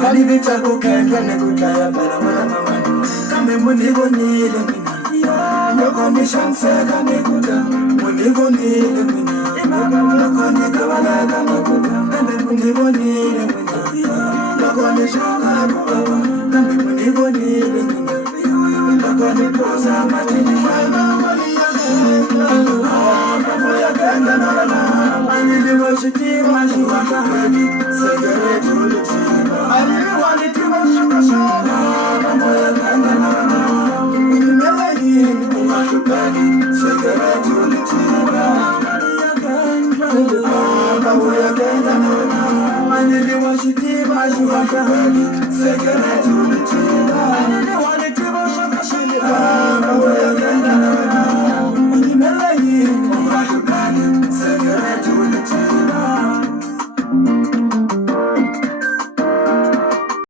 vanivita akukedla nekudlaya phela wena mama kambe munibonile mina loko nishaniseka nikuda munibonile mina loko nikabaleka makuda kambe munibonile mina loko nishaka kubawa kambe munibonile mina loko nipoza matini shaka I really want you to watch you walk ahead. Cigarette to the team. I really want you to watch you wash your hair. I'm all I can do. Never hear me wash your body. Cigarette to the team. I really want you to watch you wash your body. Cigarette to the team. I really want you to wash your body.